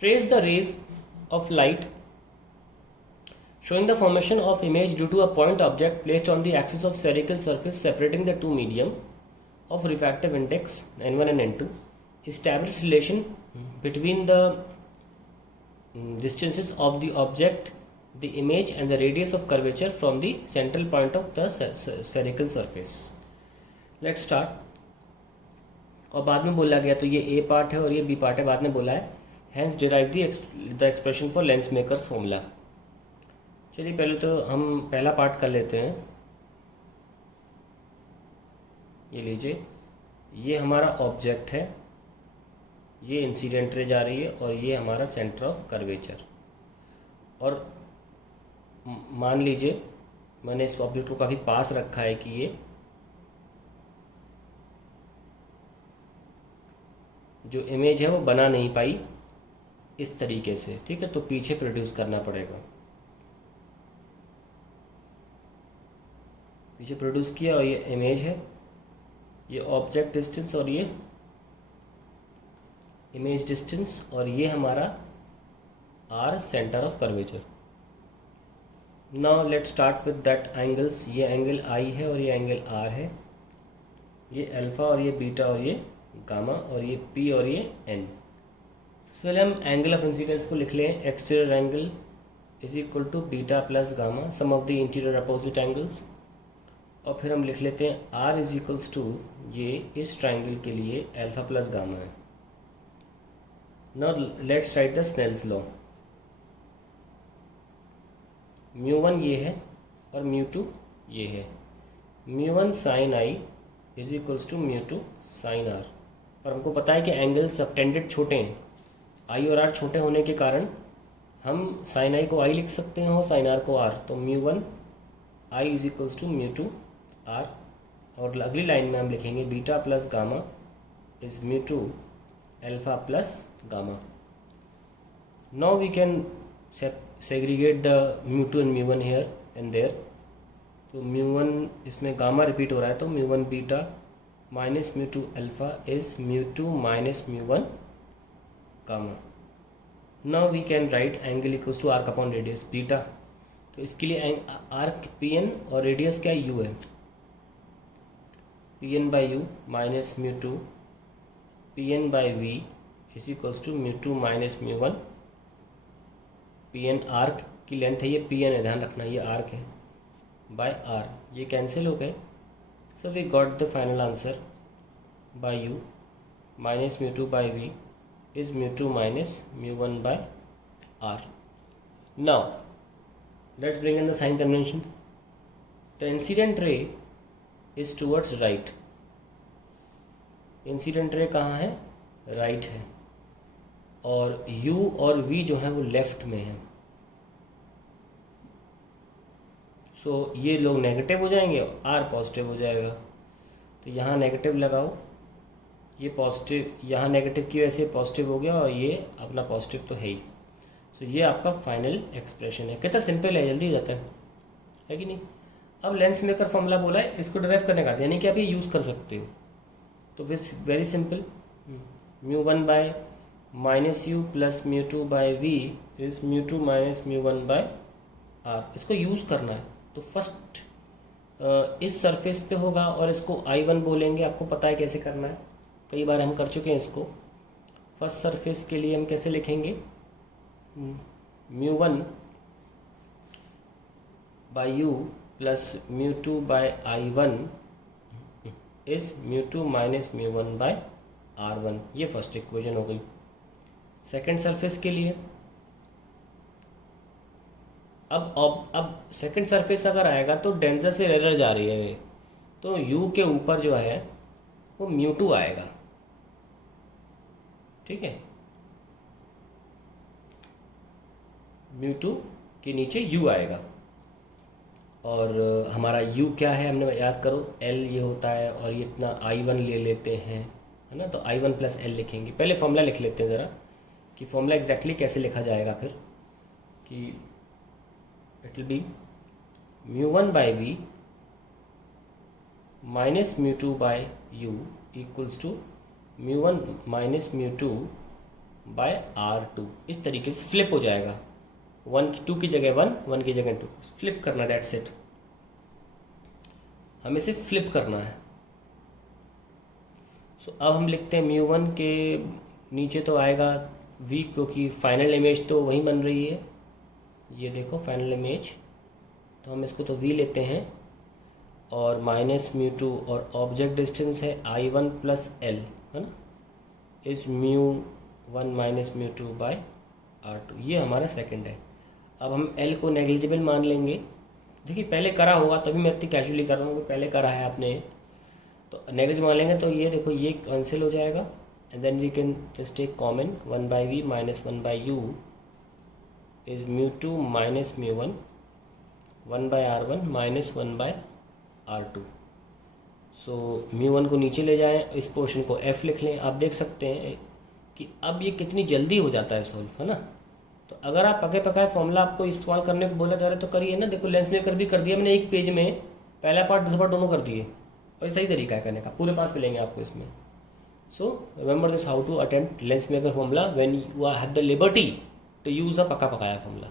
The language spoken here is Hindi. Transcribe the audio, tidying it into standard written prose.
Trace the rays of light showing the formation of image due to a point object placed on the axis of spherical surface separating the two medium of refractive index n1 and n2. Establish relation between the distances of the object, the image and the radius of curvature from the central point of the spherical surface. Let's start. और बाद में बोला गया तो ये ए पार्ट है और ये बी पार्ट है, बाद में बोला है hence derive the expression for lens makers formula. चलिए पहले तो हम पहला पार्ट कर लेते हैं. ये लीजिए, ये हमारा ऑब्जेक्ट है, ये इंसिडेंट रे जा रही है और ये हमारा सेंटर ऑफ कर्वेचर. और मान लीजिए मैंने इस ऑब्जेक्ट को काफ़ी पास रखा है कि ये जो इमेज है वो बना नहीं पाई इस तरीके से. ठीक है, तो पीछे प्रोड्यूस करना पड़ेगा. पीछे प्रोड्यूस किया और ये इमेज है, ये ऑब्जेक्ट डिस्टेंस और ये इमेज डिस्टेंस और ये हमारा R centre of curvature. Now let's start with that angles. ये एंगल आई है और ये एंगल आर है, ये अल्फा और ये बीटा और ये गामा और ये पी और ये एन. सबसे पहले हम एंगल ऑफ इंसिडेंस को लिख लें. Exterior angle is equal to beta plus gamma sum of the interior opposite angles. और फिर हम लिख लेते हैं आर इज इक्वल्स टू, ये इस ट्राइंगल के लिए अल्फा प्लस गामा है. Now let's write the Snell's law. μ1 ये है और μ2 ये है. μ1 sine I is equals to μ2 sine R. और हमको पता है कि एंगल सबटेंडेड छोटे हैं. आई और आर छोटे होने के कारण हम साइन आई को आई लिख सकते हैं और साइन आर को आर. तो μ1 I is equals to μ2 R. और अगली लाइन में हम लिखेंगे beta plus gamma is μ2 alpha plus gamma. Now we can segregate the μ2 and μ1 here and there. तो μ1 इसमें गामा रिपीट हो रहा है तो μ1 beta minus μ2 alpha is μ2 minus μ1 gamma. Now we can write angle equals to arc upon radius beta. तो इसके लिए आर्क पी एन और रेडियस क्या यू है. P N by U minus μ2 P N by V is equals to μ2 minus μ1. P N arc की लेंथ है, ये पी एन है, ध्यान रखना ये आर्क है, बाय आर. ये कैंसिल हो गए. So we got the final answer by U minus μ2 by V is μ2 minus μ1 by R. Now let's bring in the sign convention. The incident ray is towards right. Incident ray कहाँ है, राइट है. और u और v जो है वो लेफ्ट में है. सो ये लोग नेगेटिव हो जाएंगे और r पॉजिटिव हो जाएगा. तो यहाँ नेगेटिव लगाओ, ये पॉजिटिव, यहाँ नेगेटिव की वजह से पॉजिटिव हो गया और ये अपना पॉजिटिव तो है ही. सो ये आपका फाइनल एक्सप्रेशन है. कितना सिंपल है, जल्दी हो जाता है कि नहीं. अब लेंस मेकर फॉर्मूला बोला है, इसको डिराइव करने का यानी कि आप ये यूज़ कर सकते हो. तो very simple, μ1 by minus U plus μ2 by V is μ2 minus μ1 by R. इसको यूज़ करना है. तो फर्स्ट इस सरफेस पे होगा और इसको I1 बोलेंगे. आपको पता है कैसे करना है, कई बार हम कर चुके हैं इसको. फर्स्ट सरफेस के लिए हम कैसे लिखेंगे, μ1 by U plus μ2 by I1 is μ2 minus μ1 by R1. ये फर्स्ट इक्वेशन हो गई. सेकेंड सरफेस के लिए अब सेकेंड सरफेस अगर आएगा तो डेंजर से एरर जा रही है, तो u के ऊपर जो है वो μ2 आएगा. ठीक है, μ2 के नीचे u आएगा. और हमारा u क्या है, हमने याद करो l ये होता है और ये इतना I1 ले लेते हैं, है ना. तो I1 प्लस l लिखेंगे. पहले फॉर्मूला लिख लेते हैं ज़रा कि फॉर्मूला एग्जैक्टली कैसे लिखा जाएगा. फिर कि it will be μ1 by V minus μ2 by U equals to μ1 minus μ2 by R2। इस तरीके से फ्लिप हो जाएगा, 2 की जगह 1, 1 की जगह 2, फ्लिप करना, दैट्स इट। हमें इसे फ्लिप करना है। सो अब हम लिखते हैं μ1 के नीचे तो आएगा v, क्योंकि फाइनल इमेज तो वही बन रही है, ये देखो फाइनल इमेज, तो हम इसको तो v लेते हैं, और माइनस μ2, और ऑब्जेक्ट डिस्टेंस है I1 प्लस L, है ना, इज μ1 माइनस μ2 बाय R2। ये हमारा सेकंड है। अब हम L को नेग्लिजिबल मान लेंगे। देखिए पहले करा होगा, तभी मैं इतनी कैजुअली कर रहा हूँ कि पहले करा है आपने, तो नेग्लिजिबल मान लेंगे, तो ये देखो ये कैंसिल हो जाएगा, and then we can just take common, 1 by V minus 1 by U is μ2 minus μ1, 1 by R1 minus 1 by R2। So μ1 को नीचे ले जाएं, इस पोर्शन को f लिख लें। आप देख सकते हैं कि अब ये कितनी जल्दी हो जाता है सॉल्व, है ना। तो अगर आप पके पकाए फॉर्मूला आपको इस्तेमाल करने को बोला जा रहा है तो करिए ना। देखो लेंस मेकर भी कर दिया मैंने, एक पेज में पहला पार्ट दूसरा पार्ट दोनों कर दिए, और सही तरीका है करने का, पूरे पार्ट मिलेंगे आपको इसमें। So remember this, how to attempt lens maker formula when you have the liberty to use a पका पकाया फॉर्मूला।